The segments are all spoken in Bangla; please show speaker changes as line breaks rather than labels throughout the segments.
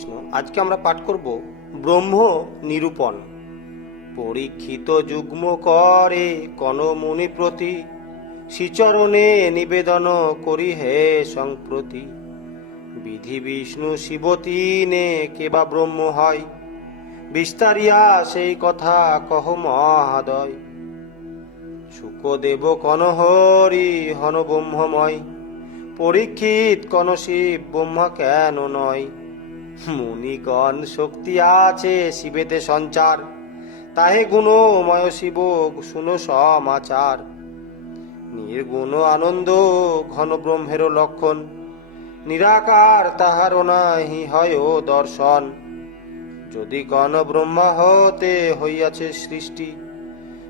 কৃষ্ণ, আজকে আমরা পাঠ করব ব্রহ্ম নিরূপণ। পরীক্ষিত যুগ্ম করে কন মুনি প্রতি, শ্রীচরণে নিবেদন করি হে সংপ্রতি বিধি বিষ্ণু শিব তিনে কেবা ব্রহ্ম হয়, বিস্তারিয়া সেই কথা কহ মহাদয়। শুকদেব কন হরি হন ব্রহ্মময়, পরীক্ষিত কোন শিব ব্রহ্মা কেন নয়। মুনিগণ, শক্তি আছে শিবেতে সঞ্চার। তাহে গুণময় শিব, শুনো সমাচার। নির্গুণ আনন্দ, ঘন ব্রহ্মের লক্ষণ। নিরাকার তাহার নাহি হয় দর্শন। যদি গণ ব্রহ্মা হতে হইয়াছে সৃষ্টি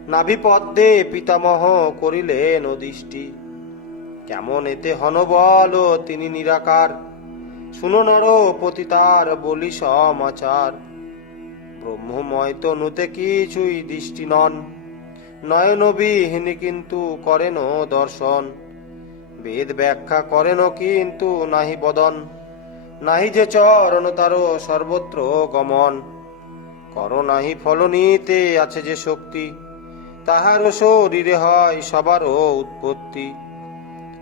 নাভি পদ্মে পিতামহ করিলেন দৃষ্টি কেমন এতে হন বল তিনি নিরাকার। শুনো নর পতিতার বলি সমাচার। ব্রহ্মময় তনুতে কিছুই দৃষ্টি নন। নয়নবিহীন কিন্তু করেন দর্শন। বেদ ব্যাখ্যা করেন কিন্তু নাহি বদন। নাহি যে চরণ তার সর্বত্র গমন। কর নাহি ফলনীতে আছে যে শক্তি। তাহারও শরীরে হয় সবারও উৎপত্তি।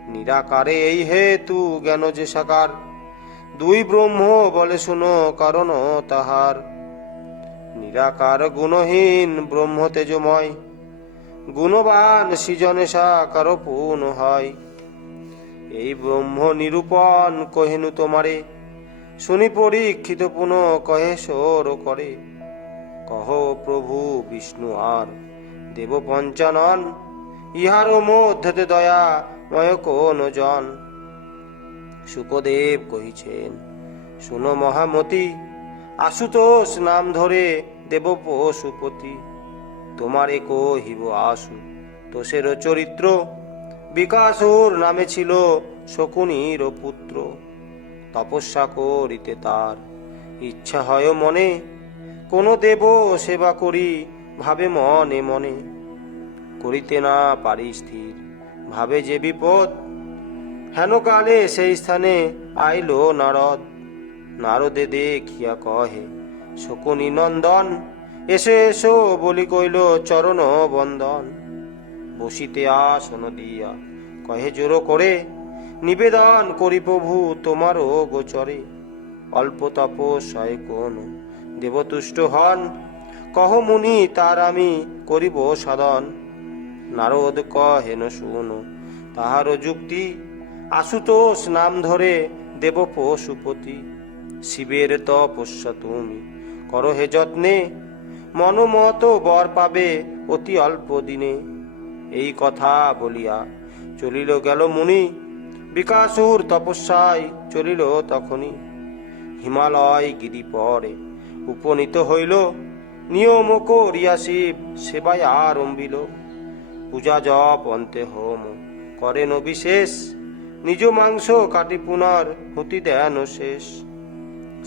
নিরাকারে এই হেতু জ্ঞান যে সাকার। দুই ব্রহ্ম বলে শুনো, কারণ তাহার। নিরাকার গুণহীন ব্রহ্ম তেজময়, গুণবান সৃজনে সাকার পূর্ণ হয়। এই ব্রহ্ম নিরূপণ কহেনু তোমারে? শুনি পরীক্ষিত পুনঃ, কহে সোর করে। কহ প্রভু বিষ্ণু আর দেব পঞ্চানন ইহার মধ্যে দয়া ময় কোন জন? সুকদেব কহিছেন, শুনো মহামতি, আশুতোষ নাম ধরে দেব পশুপতি তোমারে কহিব আশু, তোষের চরিত্র, বিকাশুর নামে ছিল শকুনির পুত্র, তপস্যা করিতে তার ইচ্ছা হয় মনে, কোন দেব সেবা করি ভাবে মনে মনে, করিতে না পারি স্থির, ভাবে যে বিপদ হেন কালে সেই স্থানে আইলো নারদ। নারদে দেখিয়া কহে, শকুনি নন্দন, এসো এসো, বলি কইল, চরণ বন্দন। বসিতে আসন দিয়া, কহে, জোরো করে নিবেদন করি প্রভু তোমারও গোচরে। অল্প তপস্যায় কোন দেবতুষ্ট হন, কহ মুনি তার আমি করিব সাধন। নারদ কহেন, শুনো, তাহারও যুক্তি আশুতোষ নাম ধরে দেব পশুপতি শিবের তপস্যা তুমি, করো হে যত্নে। মনোমত বর পাবে অতি অল্প দিনে। এই কথা বলিয়া চলিল গেল মুনি। বিকাশুর তপস্যায় চলিল তখনই। হিমালয় গিরি পরে উপনীত হইল। নিয়ম করিয়া শিব সেবায় আরম্ভিল। পূজা জপ অন্তে হোম, করেন বিশেষ নিজ মাংস কাটি পুনর হতি দেন শেষ।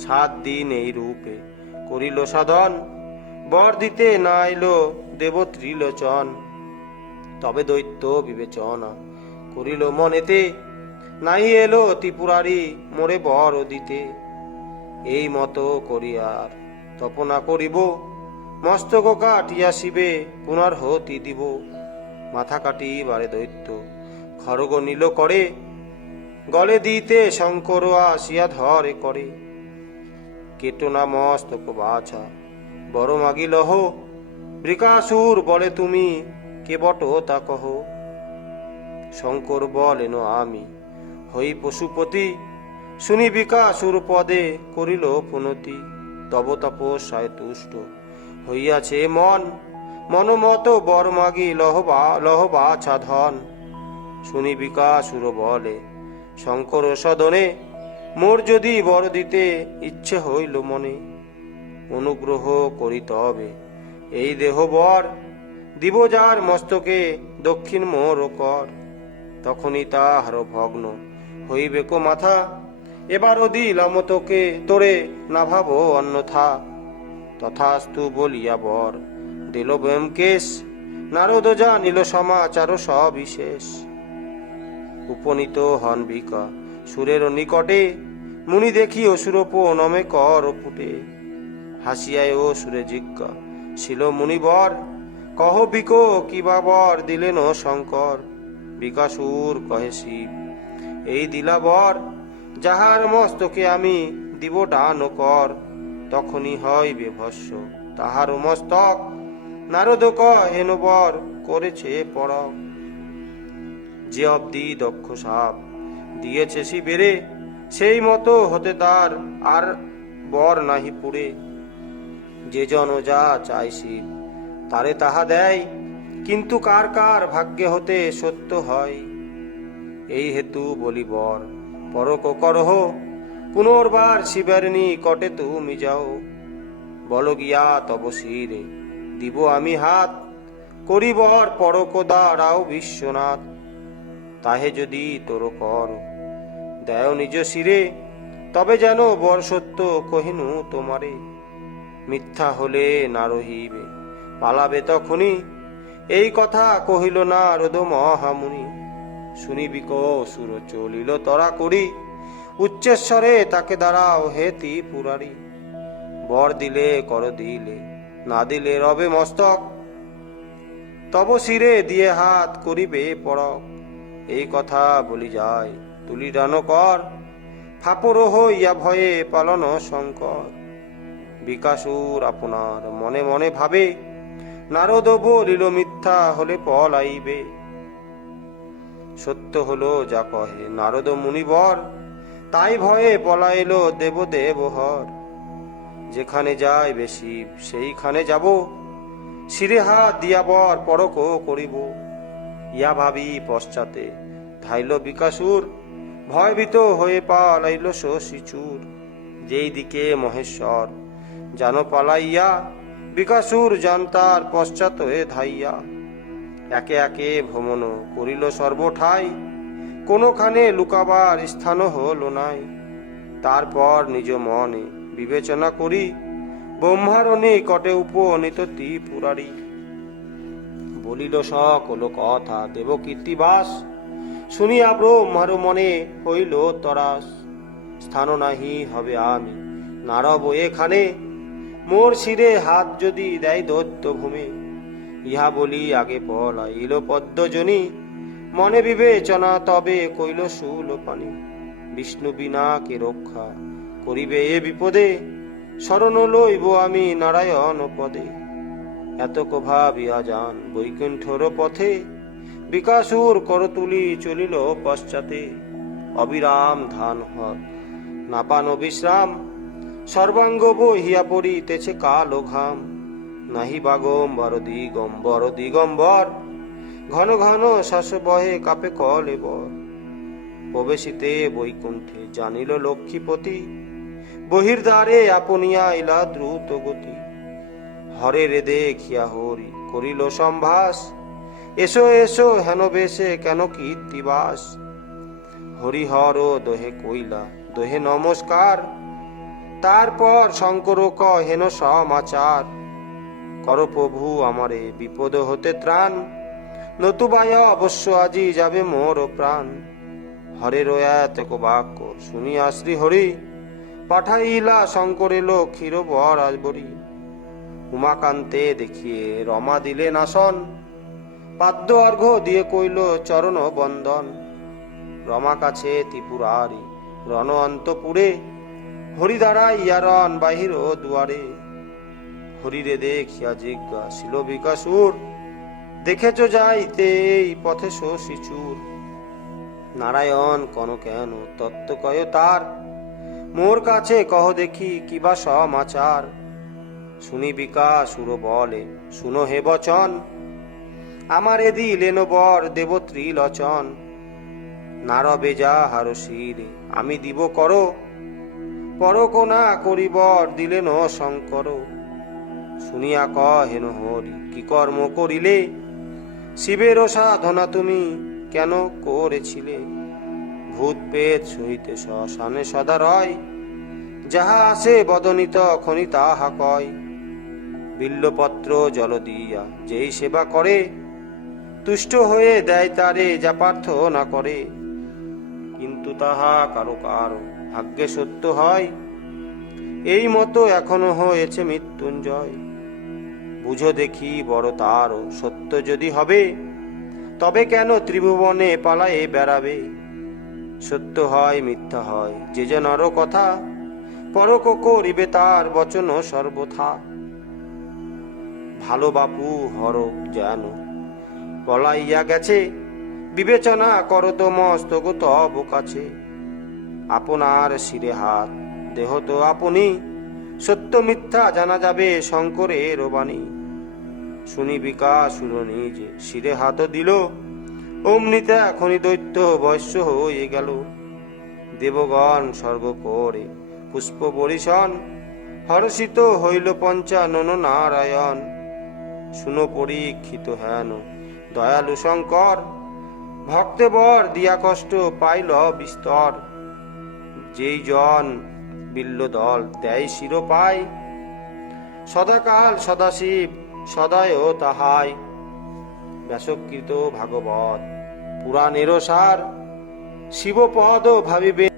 সাত দিন এই রূপে করিল সাধন, বর দিতে না এলো দেব ত্রিলোচন তবে দৈত্য বিবেচনা করিল মনেতে, নাই এলো ত্রিপুরারি মোরে বর দিতে। এই মতো করিয়ার তপনা করিব, মস্তক কাটিয়া শিবে পুনর্হতি দিব। মাথা কাটিবারে দৈত্য খড়গ নীল করে গলে দিতে শঙ্কর আসিয়া ধরে করে। কেটনা মস্তক বাছা, বড় মাগিলহ বৃকাসুর বলে তুমি, কে বট তা কহ। শঙ্কর বলেন আমি হই পশুপতি। শুনি বিকাসুর পদে করিল পুনতি। তব তপস্যায় তুষ্ট হইয়াছে মন। মনোমত বর মাগি লহবা লহবা ধন শুনি বিকাসুর বলে শঙ্কর সদনে, মোর যদি বর দিতে ইচ্ছে হইল মনে, অনুগ্রহ করি তবে। এই দেহ বর দিব যার মস্তকে, দক্ষিণ মোর কর। তখনই তাহার ভগ্ন হইবে কো মাথা। এবারও দিলাম তোকে তোরে না ভাবো অন্যথা। তথাস্তু বলিয়া বর দিল ব্যোমকেশ, নারদ জানিল সমাচার সবিশেষ। উপনীত হন বিকা সুরের নিকটে মুনি দেখি অসুরপ নমে কর ফুটে। হাসিয়ায় ও সুরে জিজ্ঞা ছিল মুনিবর, কহ বিকো কিবা বর দিলেন শঙ্কর? বিকাশুর কহে, শিব, এই দিলা বর, যাহার মস্তকে আমি দিব ডান কর, তখনই হয় বেভস্য তাহার মস্তক নারদ হেন বর করেছে পরক। যে অব্দি দক্ষ সাপ। দিয়েছে শিবেরে, সেই মতো হতে তার আর বর নাহি পুড়ে। যে জন যা চাই তারে তাহা দেয়। কিন্তু কার কার ভাগ্যে হতে সত্য হয়? এই হেতু বলি বর পরক করহ। পুনর্বার শিবের নিকটে তুমি যাও। বল গিয়া তব শিরে, দিব আমি হাত। করিবর পরক দাঁড়াও বিশ্বনাথ। তাহে যদি তোর কর। দেয় নিজ শিরে, তবে যেন বর সত্য কহিনু তোমারে। মিথ্যা হলে না রহিবে, পালাবে তখনই এই কথা কহিল না রোদ মহামুনি শুনিবি সুর, চলিল তরা করি। উচ্চেশ্বরে তাকে দাঁড়াও হে তি পুরারি বর দিলে, কর দিলে, না দিলে রবে মস্তক। তব শিরে দিয়ে হাত করিবে পড়ক এই কথা বলি যায় তুলি ডান কর। ফাপর হইয়া ভয়ে পালন শঙ্কর। বিকাশুর আপনার মনে মনে ভাবে, নারদ বলিল, মিথ্যা হলে পলাইবে। সত্য হলো, যা কহে নারদ মুনিবর, তাই ভয়ে পলাইল দেব দেবহর যেখানে যায় বেশি, সেইখানে যাব শিরে হাত দিয়া বর পরক করিব। ইয়া ভাবি পশ্চাতে, ধাইল বিকাশুর, ভয়ভীত হয়ে পালাইল শিচুর যেই দিকে মহেশ্বর জান পালাইয়া, বিকাশুর জানতার পশ্চাৎ হয়ে ধাইয়া। একে একে ভ্রমণ করিল সর্বঠাই, কোনোখানে লুকাবার স্থান হল নাই। তারপর নিজ মনে বিবেচনা করি ব্রহ্মারণে কটে উপনীত ত্রিপুরারি। বলিল সকল কথা দেব কীর্তিবাস শুনিয়া ব্রহ্মার মনে হইল তরাস স্থান নাহি হবে আমি, নারব এখানে। মোর শিরে হাত যদি দেয় দত্ত ভূমি, ইহা বলি আগে পলাইল পদ্মজনী। মনে বিবেচনা তবে কইল শুল পানি। বিষ্ণু বিনা কে রক্ষা করিবে এ বিপদে? শরণ লইব আমি নারায়ণ পদে। এত ভাবিয়া যান, বৈকুণ্ঠর পথে। বিকাশুর করতুলি চলিল পশ্চাতে। অবিরাম ধান হত, নাপান বিশ্রাম সর্বাঙ্গ বহিয়া পড়িতেছে কালো ঘাম। নাহি বাগম্বর দিগম্বর দিগম্বর। ঘন ঘন শ্বাস বহে কাপে কলে বর। প্রবেশিতে বৈকুণ্ঠে জানিল লক্ষ্মীপতি, বহির্দ্বারে আপনিয়া ইলা দ্রুত গতি। হরে রে দেখিয়া হরি, করিল সম্ভাস। এসো এসো, হেন বেশে কেন কীর্তিবাস হরিহর দোহে কইলা, দোহে নমস্কার। তারপর শঙ্কর হেন সমাচার। কর প্রভু আমারে, বিপদ হতে ত্রাণ। নতুবায় অবশ্য আজি যাবে মোর প্রাণ। হরে রয়াত বাক্য শুনিয়া শ্রী হরি পাঠাইলা শঙ্কর এলো ক্ষীর বর আজবরি। উমাকান্তে দেখিয়ে রমা দিলেন আসন। পাদ্য অর্ঘ দিয়ে কইল, চরণ বন্দন। রমা কাছে ত্রিপুরারি রণ অন্তপুরে হরি দাঁড়াইয়া রন বাহির দুয়ারে। হরিরে দেখিয়া জিজ্ঞা ছিল বিকাশুর? দেখেছ যাইতে এই পথে শিচুর নারায়ণ কন কেন তত্ত্ব কয় তার? মোর কাছে কহ দেখি কিবা সমাচার? শুনি বিকাশুর বলে, শুনো হে বচন, আমার এদি লেনো বর দেব ত্রিলচন নারবে যা হারো শিরে, আমি দিব করো। পরকোনা করিবর দিলেন শঙ্কর। শুনিয়া ক হেন হরি, কি কর্ম করিলে? শিবের সাধনা তুমি কেন করেছিলে? ভূত পেত সহিতে শ্মশানে সদা রয়। যাহা আসে বদনিত খনি তাহা কয়। বিল্লপত্র জল দিয়া, যেই সেবা করে, তুষ্ট হয়ে দেয় তারে যা প্রার্থনা করে। কিন্তু তাহা কারও কারও ভাগ্যে সত্য হয়। এই মতো এখনও হয়েছে মৃত্যুঞ্জয়। বুঝো দেখি বড় তারও সত্য যদি হবে, তবে কেন ত্রিভুবনে পালায়ে বেড়াবে? সত্য হয়, মিথ্যা হয়, যে যে নর কথা পরক করিবে তার বচন সর্বথা। ভালো বাপু হর যেন। পলাইয়া গেছে, বিবেচনা করো তো মস্তক তব কাছে। আপনার শিরে হাত, দেহ তো আপনি, সত্য মিথ্যা জানা যাবে শঙ্করের বাণী। শুনি বিকাশ শুনি যে শিরে হাত দিল, অমনিতে এখনই দৈত্য বৈশ্য হয়ে গেল। দেবগণ স্বর্গ করে পুষ্প বরিশন, হর্ষিত হইল পঞ্চানন নারায়ণ। শুনো পরীক্ষিত হেন। দয়ালু শঙ্কর ভক্তে বর দিয়া কষ্ট পাইল বিস্তর। যেই জন বিল্ল দল দেয় শির পায় সদাকাল সদাশিব সদায় তাহাই। ব্যাসকৃত ভাগবত পুরাণের সার, শিবপদ ভাবিবে